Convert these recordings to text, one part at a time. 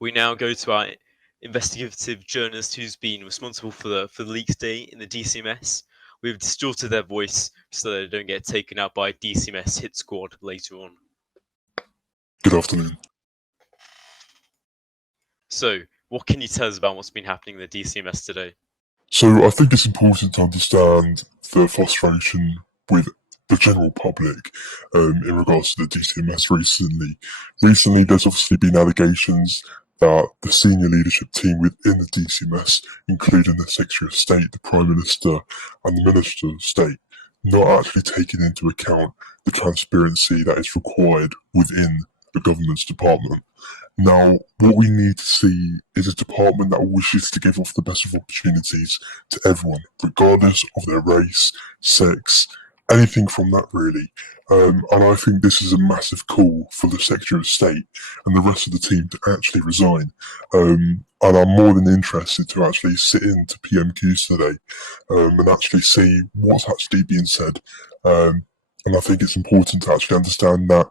We now go to our investigative journalist who's been responsible for the leaks day in the DCMS. We've distorted their voice so they don't get taken out by DCMS hit squad later on. Good afternoon. So, what can you tell us about what's been happening in the DCMS today? So I think it's important to understand the frustration with the general public in regards to the DCMS recently. Recently, there's obviously been allegations that the senior leadership team within the DCMS, including the Secretary of State, the Prime Minister, and the Minister of State, not actually taking into account the transparency that is required within the government's department. Now, what we need to see is a department that wishes to give off the best of opportunities to everyone, regardless of their race, sex, anything from that really. And I think this is a massive call for the Secretary of State and the rest of the team to actually resign. And I'm more than interested to actually sit into PMQs today and actually see what's actually being said. And I think it's important to actually understand that,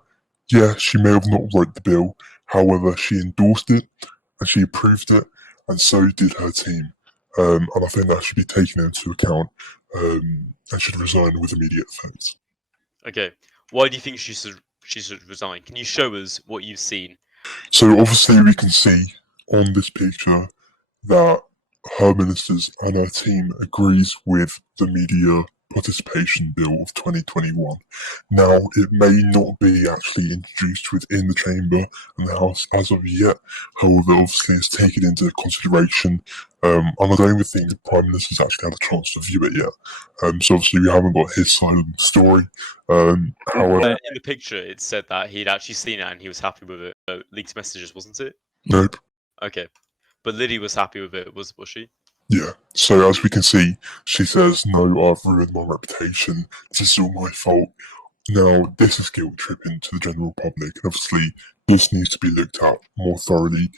yeah, she may have not wrote the bill. However, she endorsed it and she approved it, and so did her team. And I think that should be taken into account and should resign with immediate effect. Okay, why do you think she should resign? Can you show us what you've seen? So obviously we can see on this picture that her ministers and her team agrees with the media participation bill of 2021. Now, it may not be actually introduced within the chamber and the House as of yet. However, obviously it's taken into consideration. And I don't even think the Prime Minister's actually had a chance to view it yet. So obviously we haven't got his side of the story. However, in the picture, it said that he'd actually seen it and he was happy with it. Leaked messages, wasn't it? Nope. Okay, but Liddy was happy with it, was she? Yeah, so as we can see, she says, no, I've ruined my reputation, this is all my fault. Now, this is guilt tripping to the general public, and obviously this needs to be looked at more thoroughly.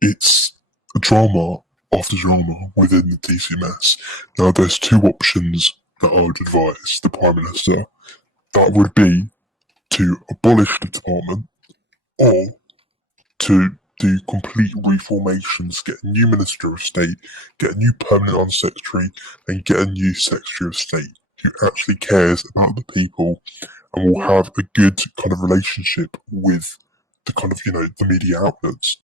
It's a drama after drama within the DCMS. Now, there's two options that I would advise the Prime Minister. That would be to abolish the department, or to do complete reformations, get a new Minister of State, get a new permanent Undersecretary, and get a new Secretary of State who actually cares about the people and will have a good kind of relationship with the kind of, the media outlets.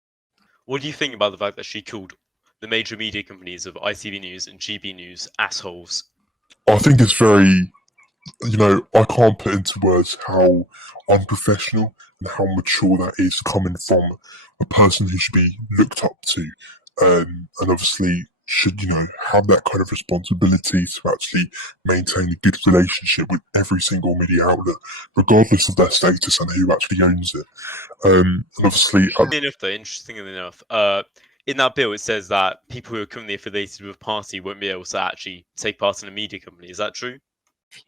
What do you think about the fact that she called the major media companies of ITV News and GB News assholes? I think it's very, I can't put into words how unprofessional and how mature that is coming from a person who should be looked up to, and obviously should, have that kind of responsibility to actually maintain a good relationship with every single media outlet, regardless of their status and who actually owns it. And obviously, interestingly enough, in that bill it says that people who are currently affiliated with a party won't be able to actually take part in a media company. Is that true?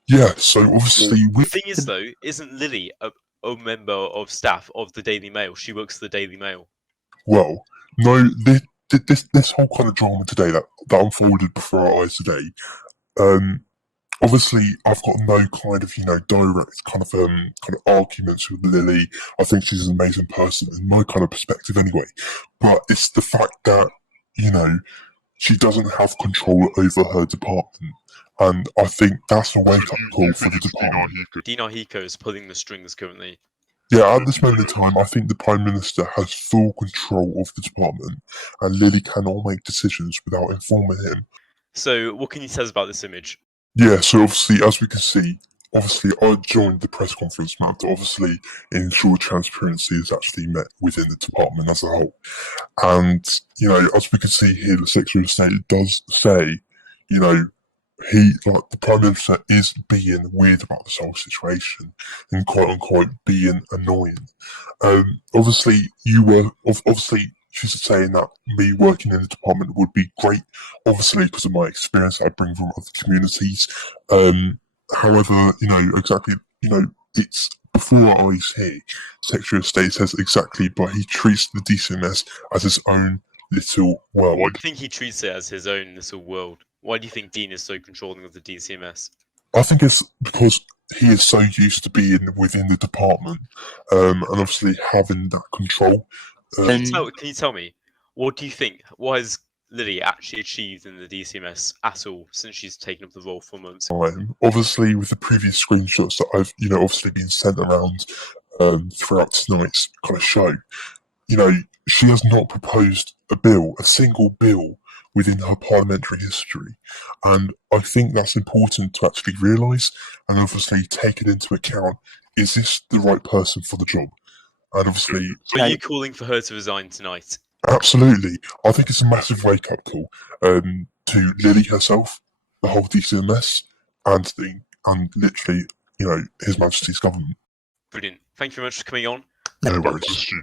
Yeah, so obviously... The thing is, though, isn't Lily a member of staff of the Daily Mail? She works for the Daily Mail. Well, no, this whole kind of drama today that unfolded before our eyes today, obviously I've got no kind of, direct kind of arguments with Lily. I think she's an amazing person in my kind of perspective anyway. But it's the fact that, she doesn't have control over her department. And I think that's a wake-up call for the department. Dina Hiko is pulling the strings currently. Yeah, at this moment in time, I think the Prime Minister has full control of the department, and Lily cannot make decisions without informing him. So, what can you tell us about this image? Yeah, so obviously, as we can see, I joined the press conference map to obviously ensure transparency is actually met within the department as a whole. And, as we can see here, the Secretary of State does say, the Prime Minister is being weird about this whole situation and quote unquote being annoying. Obviously she's saying that me working in the department would be great, obviously because of my experience I bring from other communities. However, it's before our eyes here. Secretary of State says exactly, but he treats the DCMS as his own little world. Why do you think he treats it as his own little world? Why do you think Dean is so controlling of the DCMS? I think it's because he is so used to being within the department and obviously having that control. Can you tell me, what do you think? What has Lily actually achieved in the DCMS at all since she's taken up the role for months? Obviously, with the previous screenshots that I've, obviously been sent around throughout tonight's kind of show, she has not proposed a single bill within her parliamentary history. And I think that's important to actually realise and obviously take it into account. Is this the right person for the job? And obviously... So are you calling for her to resign tonight? Absolutely. I think it's a massive wake-up call to Lily herself, the whole DCMS, and literally, His Majesty's government. Brilliant. Thank you very much for coming on. No worries.